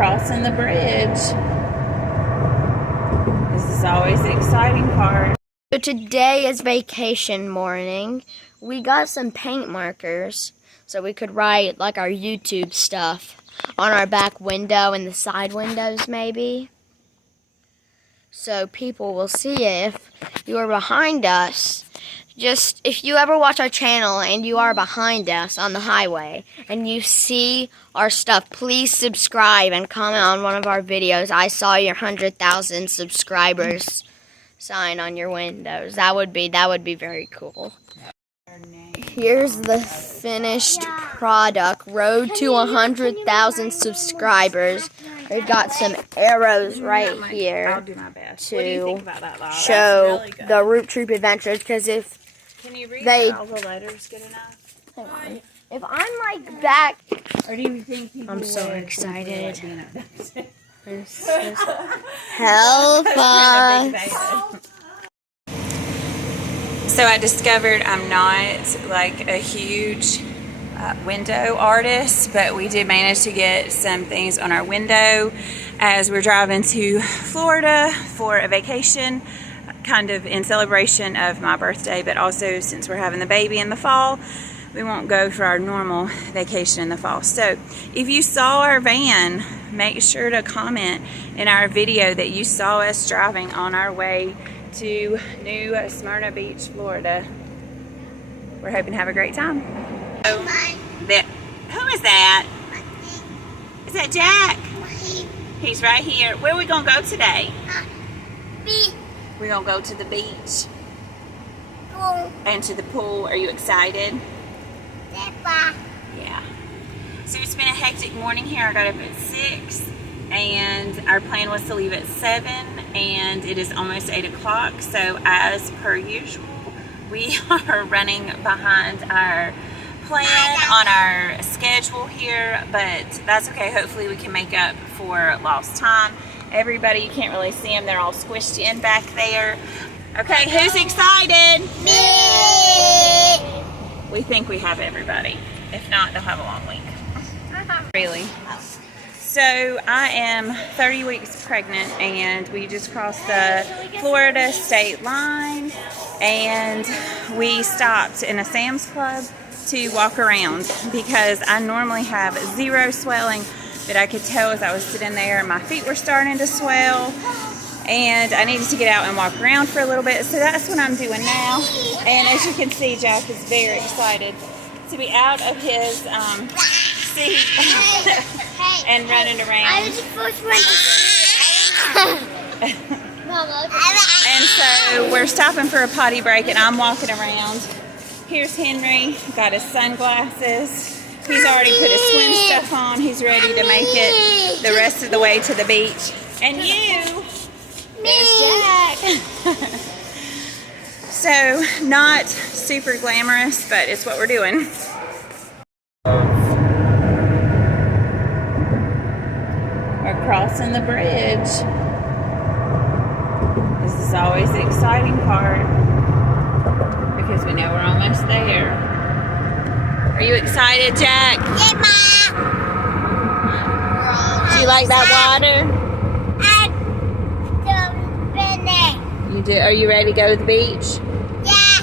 crossing the bridge. This is always the exciting part. So today is vacation morning. We got some paint markers so we could write like our YouTube stuff on our back window and the side windows maybe. So people will see it if you are behind us. Just if you ever watch our channel and you are behind us on the highway and you see our stuff, please subscribe and comment on one of our videos. I saw your 100,000 subscribers sign on your windows. That would be very cool. Here's the finished product. Road to 100,000 subscribers. We've got some arrows right here to show the Roop Troop adventures. Because if can you read all the letters good enough? Hang on. If I'm like back, or do you think people I'm so excited. Help us. So I discovered I'm not like a huge window artist, but we did manage to get some things on our window as we're driving to Florida for a vacation, kind of in celebration of my birthday, but also since we're having the baby in the fall, we won't go for our normal vacation in the fall. So if you saw our van, make sure to comment in our video that you saw us driving on our way to New Smyrna Beach, Florida. We're hoping to have a great time. Oh, who is that? Is that Jack? He's right here. Where are we going to go today? We're going to go to the beach. And to the pool. Are you excited? Yeah. So it's been a hectic morning here. I got up at 6 and our plan was to leave at 7 and it is almost 8 o'clock. So as per usual, we are running behind our plan on our schedule here, but that's okay. Hopefully we can make up for lost time. Everybody, you can't really see them. They're all squished in back there. Okay, who's excited? Me! We think we have everybody. If not, they'll have a long week. Really. So I am 30 weeks pregnant and we just crossed the Florida state line and we stopped in a Sam's Club to walk around because I normally have zero swelling, but I could tell as I was sitting there my feet were starting to swell and I needed to get out and walk around for a little bit, so that's what I'm doing now. And as you can see, Jack is very excited to be out of his seat and running around. I was the first one to And so we're stopping for a potty break and I'm walking around. Here's Henry, got his sunglasses. He's already put his swim stuff on. He's ready to make it the rest of the way to the beach. And you, there's Jack. So not super glamorous, but it's what we're doing. We're crossing the bridge. This is always the exciting part because we know we're almost there. Are you excited, Jack? Yeah, Ma. Do you like that water? You do. Are you ready to go to the beach? Yeah.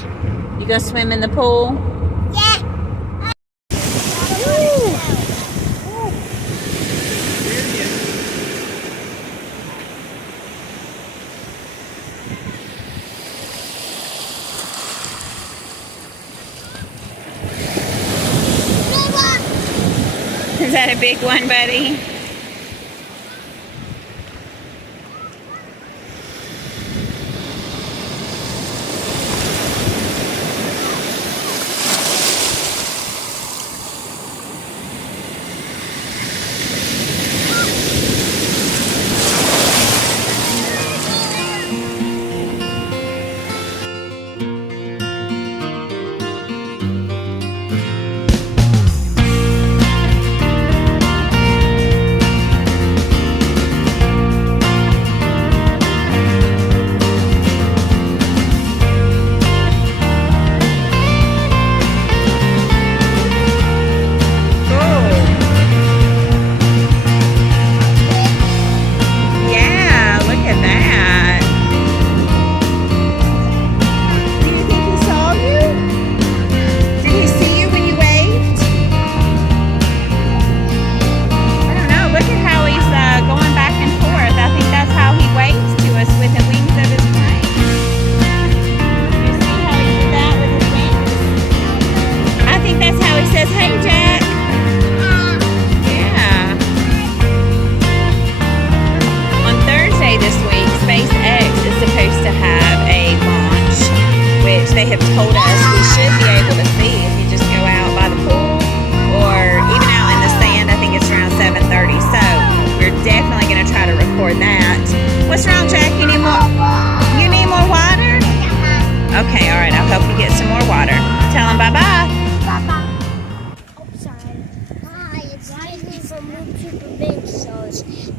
You gonna swim in the pool? Yeah. Is that a big one, buddy?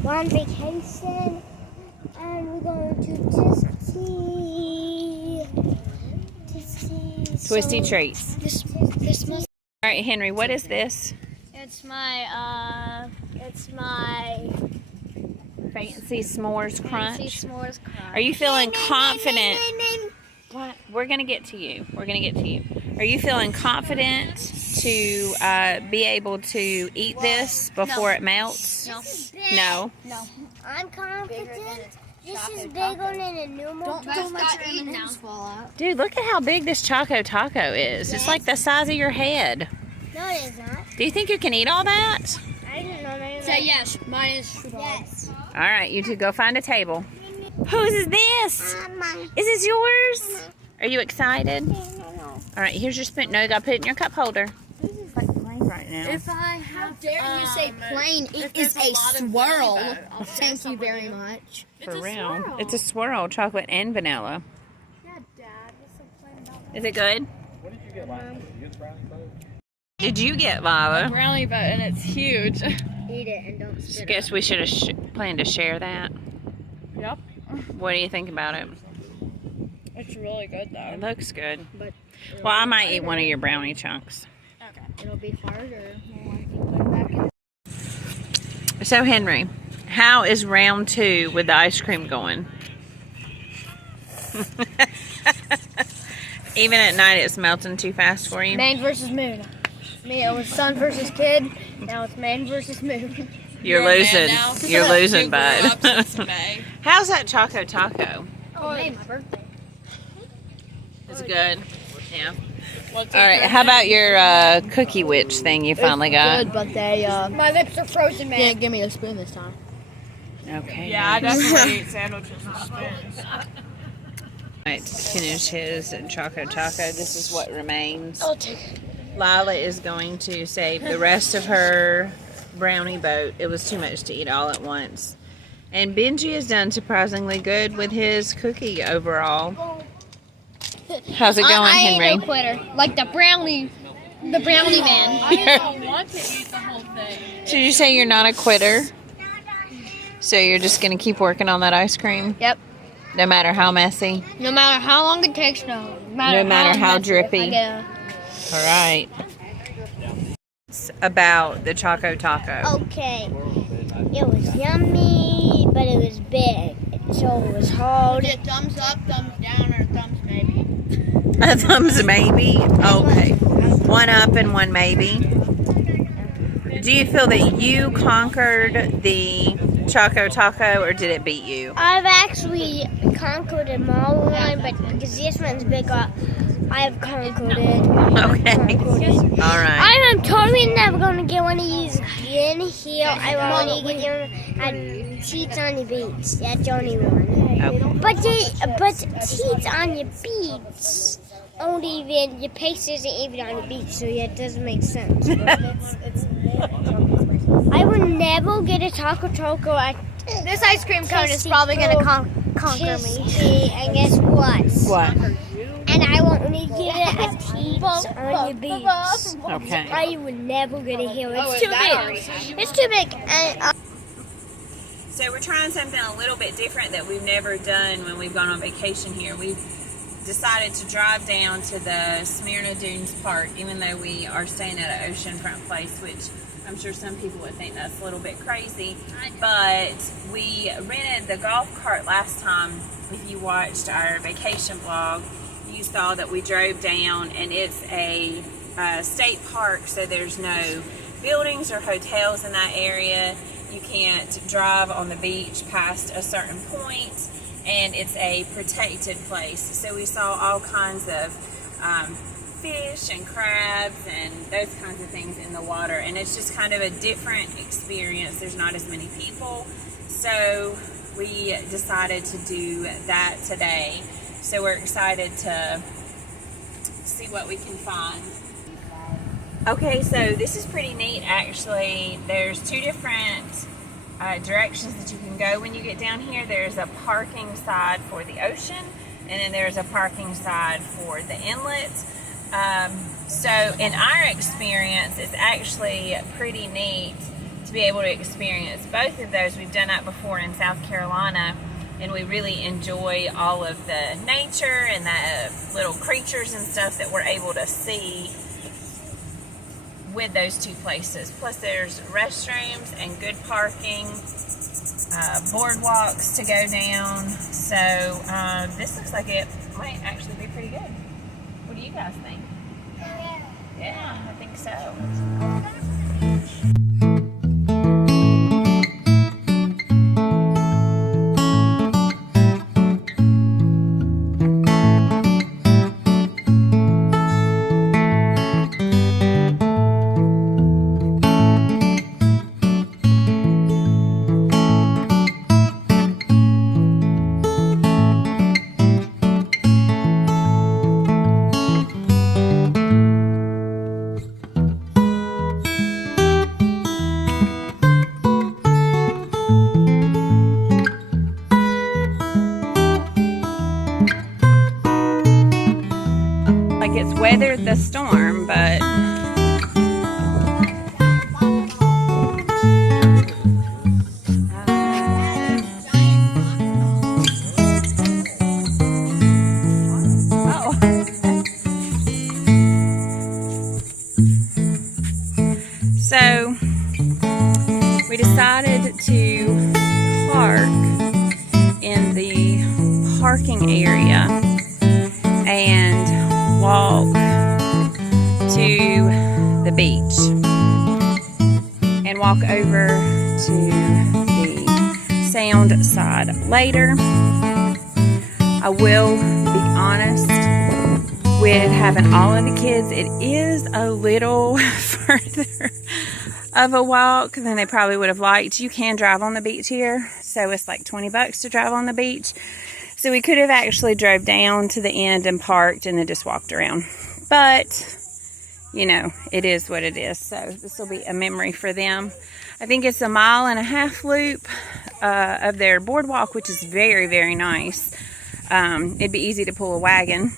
We're on vacation and we're going to Twisty treats. This must. All right, Henry, what is this? It's my Fancy s'mores crunch. fancy s'mores crunch. Are you feeling confident? What? We're gonna get to you. Are you feeling confident to be able to eat this before it melts? No. No. I'm confident. This is bigger than a normal taco. Dude, look at how big this Choco Taco is. It's like the size of your head. No, it is not. Do you think you can eat all that? I didn't know that. Say yes. Mine is small. Yes. All right, you two go find a table. Whose is this? Mine. Is this yours? Are you excited? No. All right, here's your spoon. No, you gotta put it in your cup holder. This is like plain right now. How dare you say plain? It is a swirl. Thank you very much. For real. It's a swirl, chocolate and vanilla. Yeah, Dad. It's a plain vanilla. Is it good? What did you get last time? Did you get the brownie boat? Did you get, Lila? Brownie boat, and it's huge. Eat it and don't spit Guess we should have planned to share that. Yep. What do you think about it? It's really good though. It looks good. But Well, I might eat one of your brownie chunks. it'll be harder. So, Henry, how is round 2 with the ice cream going? Even at night, it's melting too fast for you? Man versus moon. It was sun versus kid. Now it's man versus moon. You're a man losing. now. You're losing, You grew up bud. since May. How's that Choco Taco? Oh, May, my birthday. It's good. Yeah. What's All right. How about your cookie witch thing you finally got? Good, but they my lips are frozen, man. Can't give me a spoon this time. Okay. Yeah, I definitely eat sandwiches and spoons. Right, finish his Choco Taco. This is what remains. I'll take it. Lila is going to save the rest of her brownie boat. It was too much to eat all at once. And Benji has done surprisingly good with his cookie overall. How's it going, I Henry? ain't no quitter. Like the brownie man. I don't want to eat the whole thing. Did you say you're not a quitter? So you're just going to keep working on that ice cream? Yep. No matter how messy? No matter how long it takes, no matter how messy, drippy. if I get All right. It's about the Choco Taco. Okay. It was yummy, but it was big. So it was hard. a thumbs up, thumbs down, or thumbs maybe. A thumbs maybe? Okay. One up and one maybe. Do you feel that you conquered the Choco Taco, or did it beat you? I've actually conquered a small one, but because this one's bigger, I have conquered it. Okay. All right. I am totally never going to get one of these again here. I want to get them at Teats on the Beach. That's the only one. Okay. But Teats on the Beach, only even, your pace isn't even on the beach, so yeah, it doesn't make sense. I will never get a Taco Choco at This ice cream cone is probably going to conquer me. And guess what? What? And I will only get it at Teats on the Beach. Okay. I will never get it here. It's too big. It's too big. And So we're trying something a little bit different that we've never done when we've gone on vacation here. We've decided to drive down to the Smyrna Dunes Park, even though we are staying at an oceanfront place, which I'm sure some people would think that's a little bit crazy. But we rented the golf cart last time. If you watched our vacation vlog, you saw that we drove down, and it's a state park, so there's no buildings or hotels in that area. You can't drive on the beach past a certain point, and it's a protected place. So we saw all kinds of fish and crabs and those kinds of things in the water, and it's just kind of a different experience. There's not as many people, so we decided to do that today. So we're excited to see what we can find. Okay, so this is pretty neat actually. There's two different directions that you can go when you get down here. There's a parking side for the ocean, and then there's a parking side for the inlet. So in our experience, it's actually pretty neat to be able to experience both of those. We've done that before in South Carolina, and we really enjoy all of the nature and the little creatures and stuff that we're able to see with those two places. Plus there's restrooms and good parking, boardwalks to go down. So this looks like it might actually be pretty good. What do you guys think? Yeah, I think so. Like it's weathered the storm, but so we decided to park in the parking area and walk to the beach and walk over to the sound side later. I will be honest, with having all of the kids, it is a little further of a walk than they probably would have liked. You can drive on the beach here, so it's like $20 to drive on the beach. So we could have actually drove down to the end and parked and then just walked around. But, you know, it is what it is. So this will be a memory for them. I think it's a 1.5 mile loop of their boardwalk, which is very, very nice. It'd be easy to pull a wagon.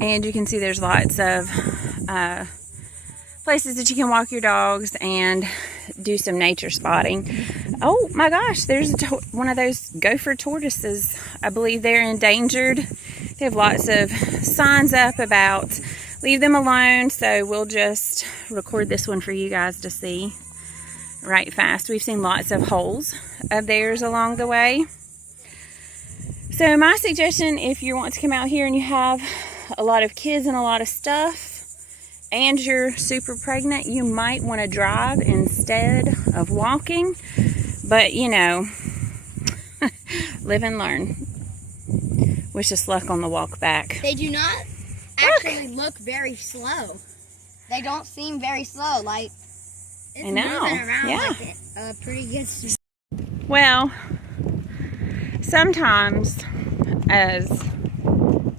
And you can see there's lots of places that you can walk your dogs and do some nature spotting. Oh my gosh, there's one of those gopher tortoises. I believe they're endangered. They have lots of signs up about leave them alone, so we'll just record this one for you guys to see right fast. We've seen lots of holes of theirs along the way. So my suggestion, if you want to come out here and you have a lot of kids and a lot of stuff and you're super pregnant, you might want to drive instead of walking. But you know, live and learn. Wish us luck on the walk back. They do not actually look very slow. They don't seem very slow. Like, it's I know. moving around Yeah. like a pretty good speed. Well, sometimes as,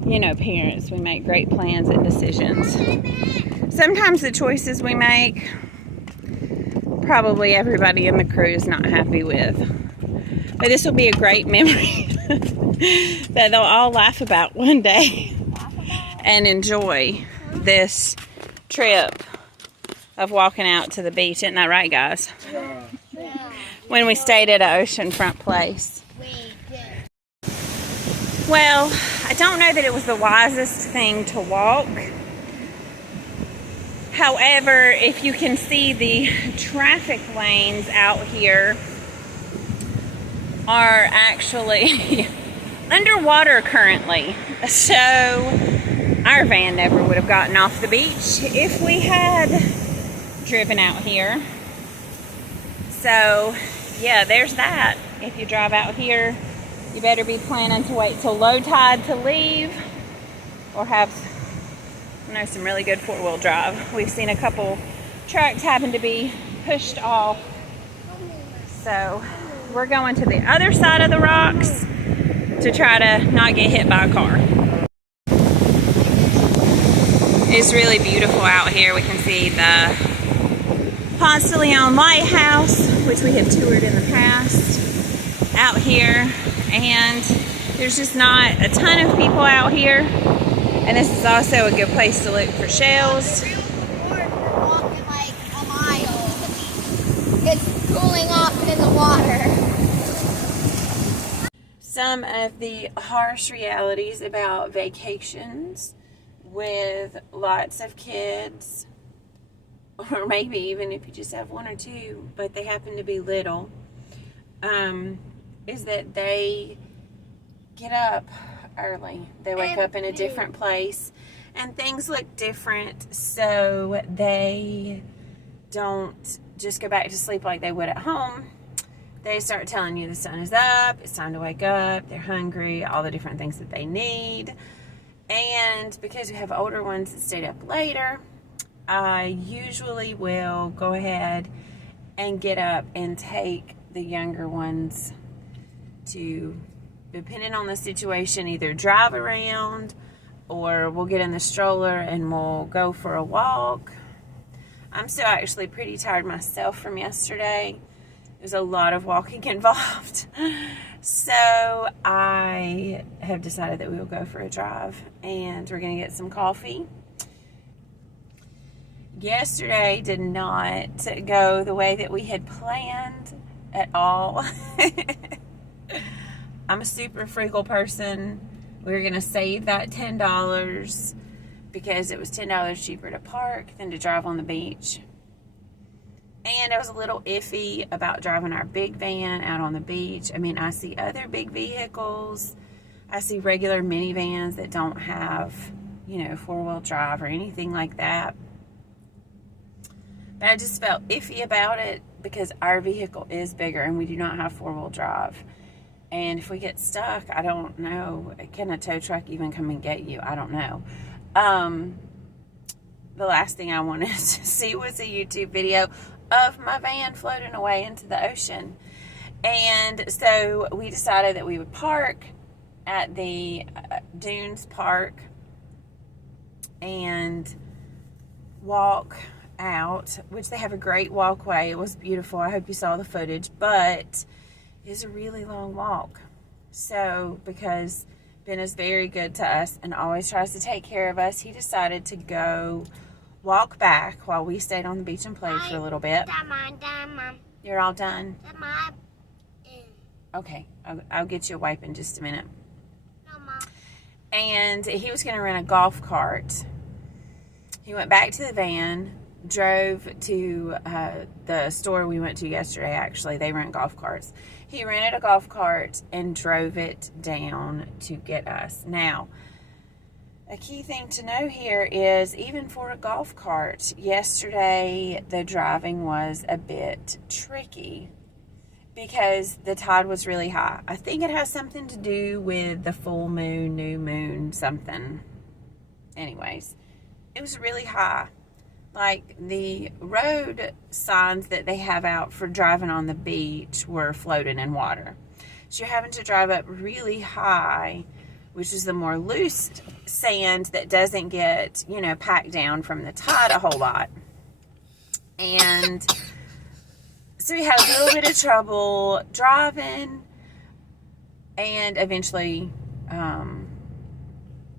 you know, parents, we make great plans and decisions. Sometimes the choices we make, probably everybody in the crew is not happy with. But this will be a great memory that they'll all laugh about one day and enjoy this trip of walking out to the beach. Isn't that right, guys? When we stayed at an oceanfront place. Well, I don't know that it was the wisest thing to walk. However, if you can see, the traffic lanes out here are actually underwater currently. So our van never would have gotten off the beach if we had driven out here. So yeah, there's that. If you drive out here, you better be planning to wait till low tide to leave, or have, you know, some really good four-wheel drive. We've seen a couple trucks happen to be pushed off. So we're going to the other side of the rocks to try to not get hit by a car. It's really beautiful out here. We can see the Ponce de Leon Lighthouse, which we have toured in the past, out here. And there's just not a ton of people out here. And this is also a good place to look for shells. some of the harsh realities about vacations with lots of kids, or maybe even if you just have one or two, but they happen to be little, is that they get up early. They wake up in a different place, and things look different, so they don't just go back to sleep like they would at home. They start telling you the sun is up, it's time to wake up, they're hungry, all the different things that they need. And because we have older ones that stayed up later, I usually will go ahead and get up and take the younger ones to, depending on the situation, either drive around or we'll get in the stroller and we'll go for a walk. I'm still actually pretty tired myself from yesterday. There's a lot of walking involved. So I have decided that we will go for a drive and we're going to get some coffee. Yesterday did not go the way that we had planned at all. I'm a super frugal person. We were going to save that $10 because it was $10 cheaper to park than to drive on the beach. And I was a little iffy about driving our big van out on the beach. I mean, I see other big vehicles. I see regular minivans that don't have, you know, four-wheel drive or anything like that. But I just felt iffy about it because our vehicle is bigger and we do not have four-wheel drive. And if we get stuck, I don't know. Can a tow truck even come and get you? I don't know. The last thing I wanted to see was a YouTube video of my van floating away into the ocean. And so we decided that we would park at the Dunes Park and walk out, which they have a great walkway. It was beautiful. I hope you saw the footage, but it's a really long walk. So because Ben is very good to us and always tries to take care of us, he decided to go walk back while we stayed on the beach and played for a little bit. You're all done? Okay, I'll get you a wipe in just a minute. And he was going to rent a golf cart. He went back to the van, drove to the store we went to yesterday, actually. They rent golf carts. He rented a golf cart and drove it down to get us. Now, a key thing to know here is, even for a golf cart, yesterday the driving was a bit tricky because the tide was really high. I think it has something to do with the full moon, new moon, something. Anyways, it was really high. Like, the road signs that they have out for driving on the beach were floating in water. So you're having to drive up really high, which is the more loose sand that doesn't get, you know, packed down from the tide a whole lot. And so we had a little bit of trouble driving, and eventually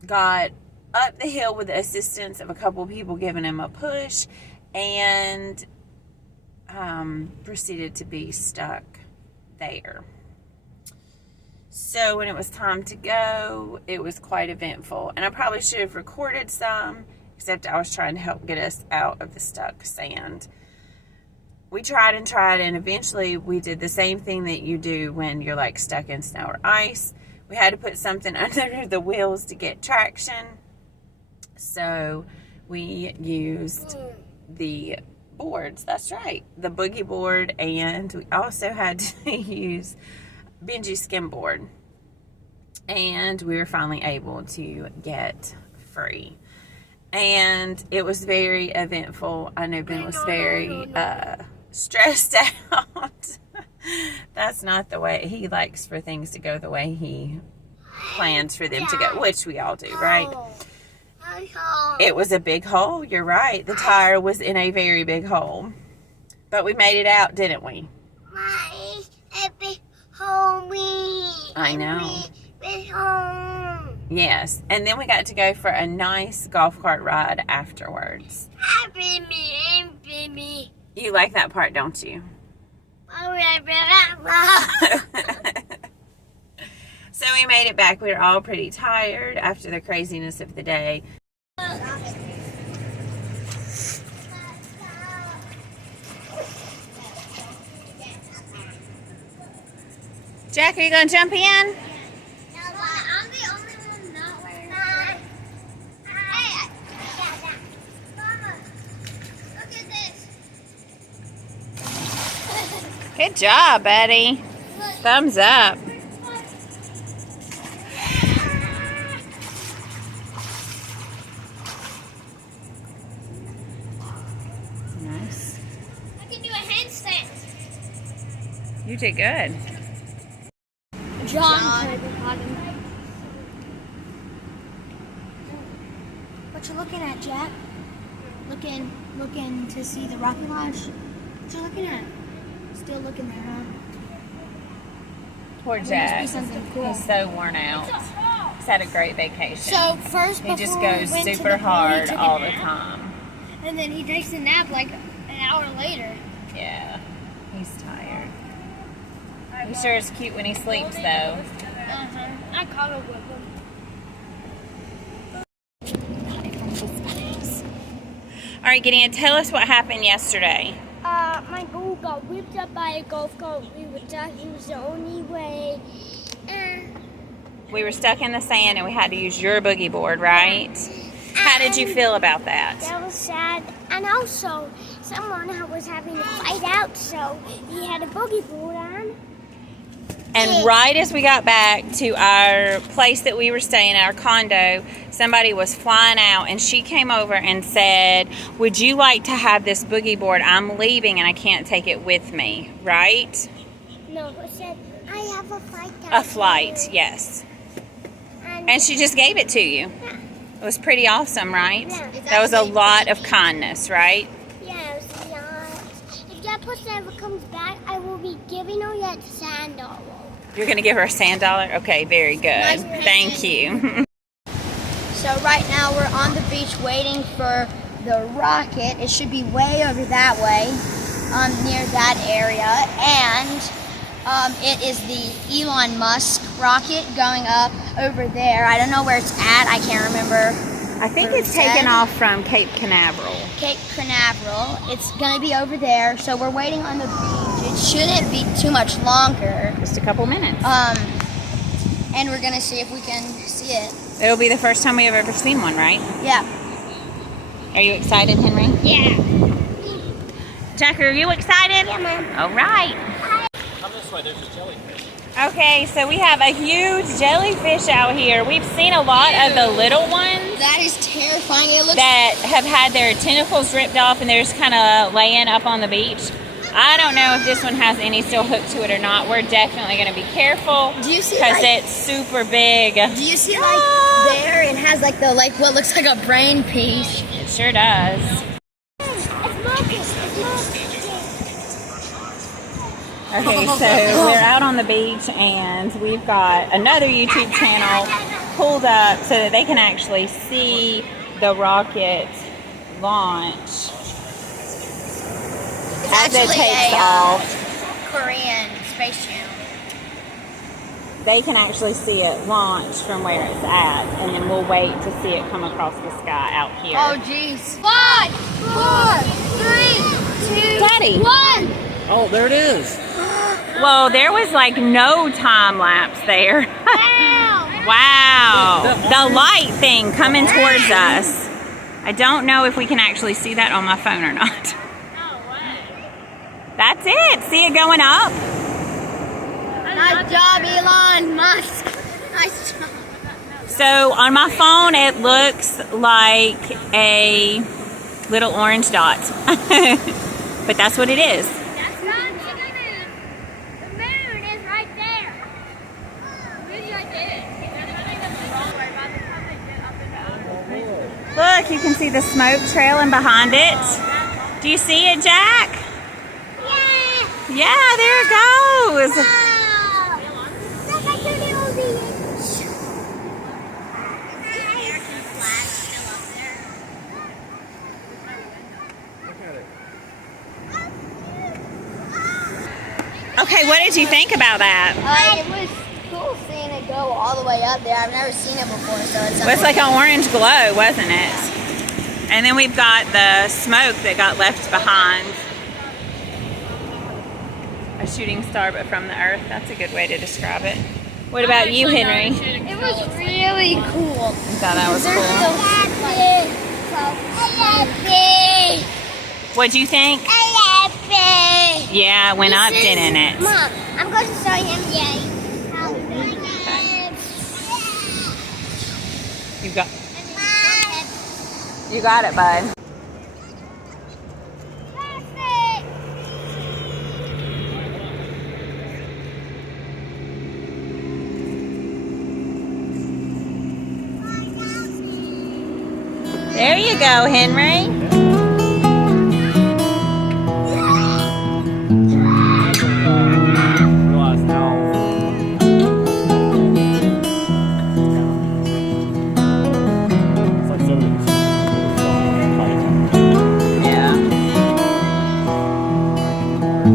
got up the hill with the assistance of a couple people giving him a push, and proceeded to be stuck there. So when it was time to go, it was quite eventful. And I probably should have recorded some, except I was trying to help get us out of the stuck sand. We tried, and eventually we did the same thing that you do when you're like stuck in snow or ice. We had to put something under the wheels to get traction. So we used the boards, that's right, the boogie board, and we also had to use Benji's skimboard, and we were finally able to get free. And it was very eventful. I know Ben was very stressed out. That's not the way he likes for things to go, the way he plans for them to go, which we all do, right? It was a big hole, you're right. The tire was in a very big hole. But we made it out, didn't we? I know. Yes, and then we got to go for a nice golf cart ride afterwards. You like that part, don't So we made it back. We were all pretty tired after the craziness of the day. Jack, are you going to jump in? I'm the only one not wearing a Hey, Mama, look at this. Good job, buddy. Thumbs up. Nice. I can do a handstand. You did good. John. What you looking at, Jack? Looking to see the Rocky Lodge. What you looking at? Still looking there, huh? Poor Must Jack. be something cool. He's so worn out. He's had a great vacation. So first, He just before we goes went to super the pool, he hard took a all the nap, time. and then he takes a nap like an hour later. Yeah, he's tired. He sure is cute when he sleeps, though. I cuddled with him. All right, Gideon, tell us what happened yesterday. My goal got whipped up by a golf cart. We were stuck. It was the only way. We were stuck in the sand and we had to use your boogie board, right? How did you feel about that? That was sad. And also, someone was having to fight out, so he had a boogie board on. And right as we got back to our place that we were staying at, our condo, somebody was flying out and she came over and said, would you like to have this boogie board? I'm leaving and I can't take it with me, right? No, it said, I have a flight. A flight, yes. And she just gave it to you. Yeah. It was pretty awesome, right? Yeah. That was a lot of kindness, right? Yeah, it was not. If that person ever comes back, I will be giving her that $1. You're going to give her a sand dollar? Okay, very good. Nice Thank you. So right now we're on the beach waiting for the rocket. It should be way over that way, near that area. And it is the Elon Musk rocket going up over there. I don't know where it's at. I can't remember. I think where it's taken at. off from Cape Canaveral. Cape Canaveral. It's going to be over there. So we're waiting on the beach. It shouldn't be too much longer. Just a couple minutes. And we're going to see if we can see it. It'll be the first time we've ever seen one, right? Yeah. Are you excited, Henry? Yeah. Jack, are you excited? Yeah, Mom. All right. Come this way, there's a jellyfish. Okay, so we have a huge jellyfish out here. We've seen a lot of the little ones That is terrifying. It looks that have had their tentacles ripped off and they're just kind of laying up on the beach. I don't know if this one has any still hooked to it or not. We're definitely going to be careful Do you see, because like- it's super big. Do you see like there it has like the what looks like a brain piece? It sure does. It's Marcus. It's Marcus. Okay, so we're out on the beach and we've got another YouTube channel pulled up so that they can actually see the rocket launch as it takes off. Korean space channel. They can actually see it launch from where it's at, and then we'll wait to see it come across the sky out here. Oh jeez. 5, 4, 3, 2, Daddy! 1. Oh, there it is. Well, there was like no time lapse there. Wow. Wow. The light thing coming towards us. I don't know if we can actually see that on my phone or not. That's it. See it going up? Nice job, Elon Musk. Nice job. So on my phone, it looks like a little orange dot. But that's what it is. That's not the moon. The moon is right there. The moon's right there. Look, you can see the smoke trailing behind it. Do you see it, Jack? Yeah. Yeah, there it goes. Wow. Look at the little beach. Okay, what did you think about that? It was cool seeing it go all the way up there. I've never seen it before, so it's. It was like an orange glow, wasn't it? And then we've got the smoke that got left behind. A shooting star, but from the earth. That's a good way to describe it. What about you, Henry? It was really cool. You thought that was There's cool? What'd you think? Yeah, it went up, didn't it? Mom, I'm going to show him. You got it, bud. There you go, Henry. Realize now. It's like so Yeah.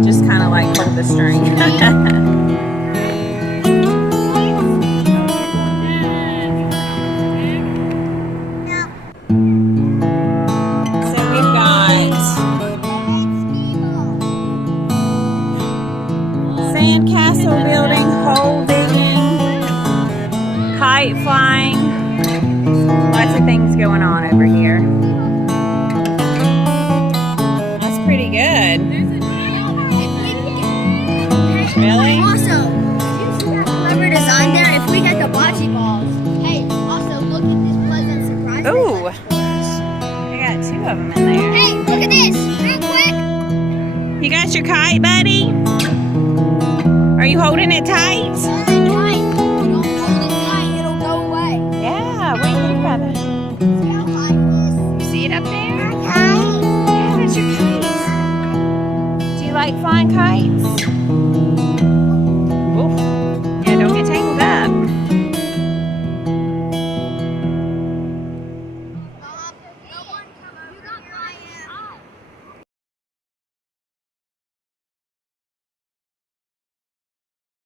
Just kind of like hold the string. Sandcastle building, hole digging, kite flying, lots of things going on over here. That's pretty good. Really? Also, you see that clever design there? If we get the bocce balls. Hey, also look at this pleasant surprise. Ooh, I got 2 of them in there. Hey, look at this, real quick. You got your kite, buddy? Are you holding it tight? Don't hold it tight, it'll go away. Yeah, what do you think about it? See how high it is? You see it up there? High. Yeah, that's your kite. Do you like flying kites?